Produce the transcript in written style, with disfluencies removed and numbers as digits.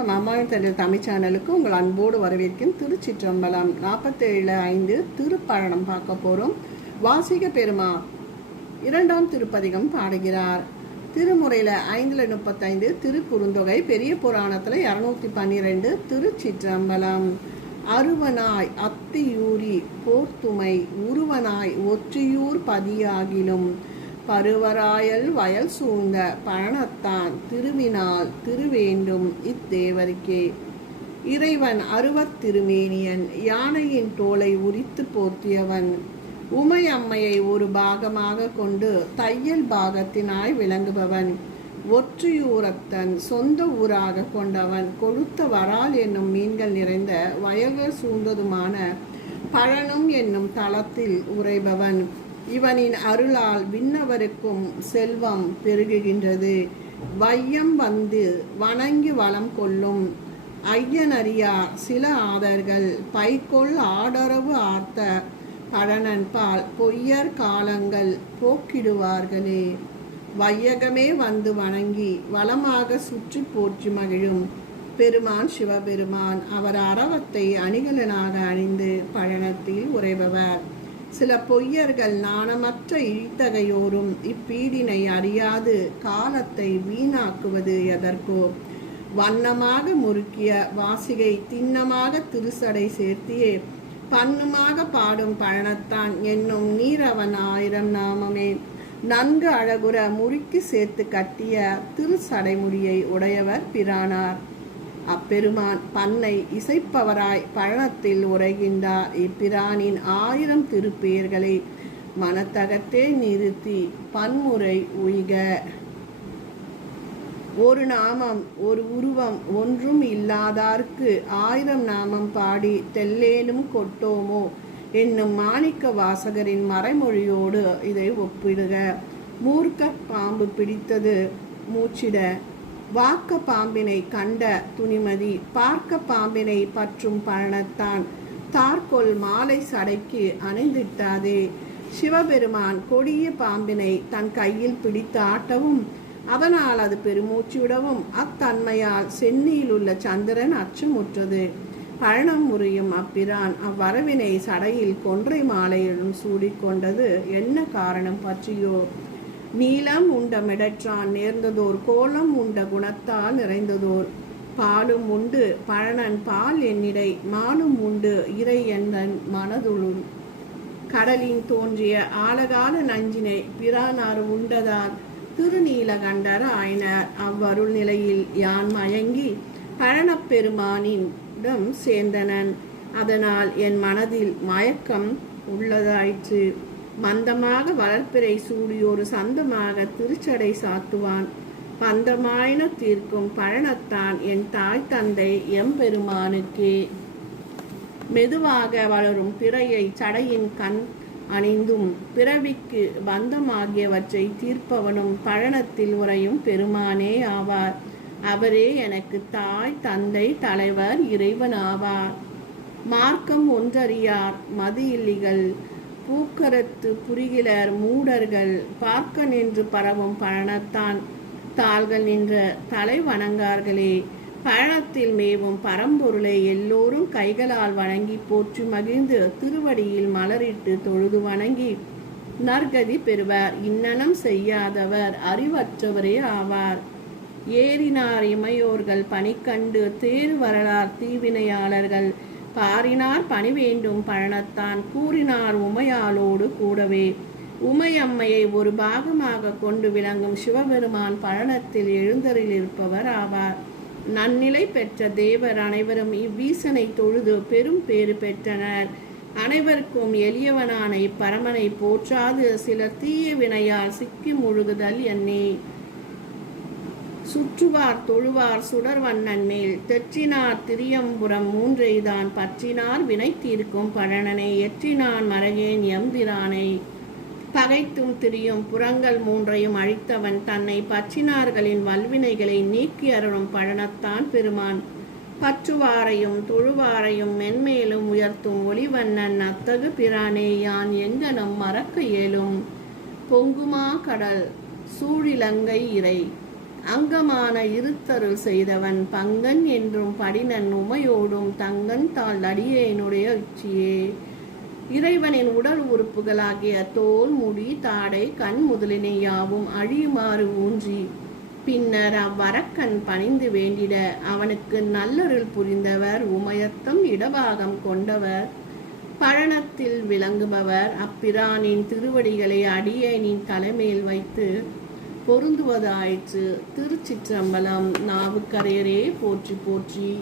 அம்மாவின் தந்தை தமிழ் சேனலுக்கு உங்கள் அன்போடு வரவேற்கும். திருச்சிற்றம்பலம் 47:5 திருப்பழனம் பார்க்க போகிறோம். வாசிக பெருமா 2ஆம் திருப்பதிகம் பாடுகிறார். திருமுறையில் 5:35 திருக்குறுந்தொகை, பெரிய புராணத்தில் 212 திருச்சிற்றம்பலம். அருவனாய் அத்தியூரி போர்த்துமை உருவனாய் ஒற்றியூர் பதியாகிலும் பருவராயல் வயல் சூழ்ந்த பழனத்தான் திருவினால் திருவேண்டும் இத்தேவருக்கே. இறைவன் அருவத்திருமேனியன், யானையின் தோலை உரித்து போர்த்தியவன், உமை அம்மையை ஒரு பாகமாக கொண்டு தையல் பாகத்தினாய் விளங்குபவன், ஒற்றியூரத்தன் சொந்த ஊராக கொண்டவன், கொழுத்த வரால் என்னும் மீன்கள் நிறைந்த வயல்கள் சூழ்ந்ததுமான பழனம் என்னும் தளத்தில் உறைபவன். இவனின் அருளால் விண்ணவருக்கும் செல்வம் பெருகுகின்றது. வையம் வந்து வணங்கி வளம் கொள்ளும் ஐயனறியா சில ஆதர்கள் பைக்கொள் ஆடரவு ஆர்த்த பழனன்பால் பொய்யர் காலங்கள் போக்கிடுவார்களே. வையகமே வந்து வணங்கி வளமாக சுற்றி போற்றி மகிழும் பெருமான் சிவபெருமான். அவர் அரவத்தை அணிகலனாக அணிந்து பழனத்தில் உறைபவர். சில பொய்யர்கள் நாணமற்ற இழித்தகையோரும் இப்பீடினை அறியாது காலத்தை வீணாக்குவது எதற்கோ. வண்ணமாக முறுக்கிய வாசிகை திண்ணமாக திருசடை சேர்த்தியே பண்ணுமாக பாடும் பழனத்தான் என்னும் நீரவன் 1000 நாமமே. நன்கு அழகுற முறுக்கி சேர்த்து கட்டிய திருசடைமுடியை உடையவர் பிரானார். அப்பெருமான் பண்ணை இசைப்பவராய் பழனத்தில் உரைகின்றார். இப்பிரானின் 1000 திருப்பெயர்களை மனத்தகத்தே நிறுத்தி பன்முறை உய்க. ஒரு நாமம் ஒரு உருவம் ஒன்றும் இல்லாதார்க்கு 1000 நாமம் பாடி தெல்லேனும் கொட்டோமோ என்னும் மாணிக்க வாசகரின் மறைமொழியோடு இதை ஒப்பிடுக. மூர்க்க பாம்பு பிடித்தது மூச்சிட, வாக்க பாம்பினை கண்ட துணிமதி பார்க்க பாம்பினை பற்றும் பழனத்தான் தார்கொள் மாலை சடைக்கு அணிந்திட்டாதே. சிவபெருமான் கொடிய பாம்பினை தன் கையில் பிடித்து ஆட்டவும் அதனால் அது பெருமூச்சுவிடவும் அத்தன்மையால் சென்னியில் உள்ள சந்திரன் அச்சமுற்றது. பழனம் முறியும் அப்பிரான் அவ்வரவினை சடையில் கொன்றை மாலையிலும் சூடிக்கொண்டது என்ன காரணம் பற்றியோ. நீலம் உண்ட மிடற்றான் நேர்ந்ததோர் கோலம் உண்ட குணத்தால் நிறைந்ததோர் பாலும் உண்டு பழனன் பால் என்னிடை மாலும் உண்டு இறை என்னன் மனதுளுள். கடலின் தோன்றிய ஆழகால நஞ்சினை பிரானார் உண்டதால் திருநீலகண்டர் ஆயினர். அவ்வருள் நிலையில் யான் மயங்கி பழனப்பெருமானிடம் சேர்ந்தனன். அதனால் என் மனதில் மயக்கம் உள்ளதாயிற்று. மந்தமாக வளர்ப்பிறை சூடியோரு சந்தமாக திருச்சடை சாத்துவான். பந்தமாயின தீர்க்கும் பழனத்தான் என் தாய் தந்தை எம்பெருமானுக்கே. மெதுவாக வளரும் பிறையை சடையின் கண் அணிந்தும் பிறவிக்கு பந்தமாகியவற்றை தீர்ப்பவனும் பழனத்தில் உறையும் பெருமானே ஆவார். அவரே எனக்கு தாய் தந்தை தலைவர் இறைவனாவார். மார்க்கம் ஒன்றறியார் மது இல்லிகள் பூக்கரத்து புரிகிலர் மூடர்கள் பார்க்க நின்று பரவும் பழனத்தான் தாள்கள் நின்ற தலை வணங்கார்களே. பழனத்தில் மேவும் பரம்பொருளை எல்லோரும் கைகளால் வணங்கி போற்றி மகிழ்ந்து திருவடியில் மலரிட்டு தொழுது வணங்கி நற்கதி பெறுவர். இன்னனம் செய்யாதவர் அறிவற்றவரே ஆவார். ஏறினார் இமையோர்கள் பணிக்கண்டு தேறு வரலார் தீவினையாளர்கள் பாரினார் பணி வேண்டும் பழனத்தான் கூறினார் உமையாளோடு கூடவே. உமையம்மையை ஒரு பாகமாக கொண்டு விளங்கும் சிவபெருமான் பழனத்தில் எழுந்தரில் இருப்பவர் ஆவார். நன்னிலை பெற்ற தேவர் அனைவரும் இவ்வீசனை தொழுது பெரும் பேறு பெற்றனர். அனைவருக்கும் எளியவனான இப்பரமனை போற்றாது சிலர் தீய வினையால் சிக்கி முழுகுதல் என்னே. சுற்றுவார் தொழுவார் சுடர் வண்ணன் மேல் தெற்றினார் திரியம்புரம் 3 பற்றினார் வினை தீர்க்கும் பழனனை எற்றினான் மறகேன் எம்பிரானை. பகைத்தும் திரியும் புறங்கள் 3 அழித்தவன் தன்னை பற்றினார்களின் வல்வினைகளை நீக்கி அருளும் பழனத்தான் பெருமான். பற்றுவாரையும் தொழுவாரையும் மென்மேலும் உயர்த்தும் ஒளிவண்ணன் அத்தகு பிரானே யான் எங்கனும் மறக்க இயலும். பொங்குமா கடல் சூழிலங்கை இறை அங்கமான இருத்தருள் செய்தவன் பங்கன் என்றும் படினன் உமையோடும் தங்கன் தாள் அடியேனுடைய உச்சியே. இறைவனின் உடல் உறுப்புகளாகிய தோல், முடி, தாடை, கண் முதலினை யாவும் அழியுமாறு ஊன்றி பின்னர் அவ்வரக்கன் பணிந்து வேண்டிட அவனுக்கு நல்லருள் புரிந்தவர் உமையத்தம் இடபாகம் கொண்டவர் பழனத்தில் விளங்குபவர் அப்பிரானின் திருவடிகளை அடியேனின் தலைமையில் வைத்து பொருந்துவதாயிற்று. திருச்சிற்றம்பலம். நாவுக்கரையரே போற்றி போற்றி.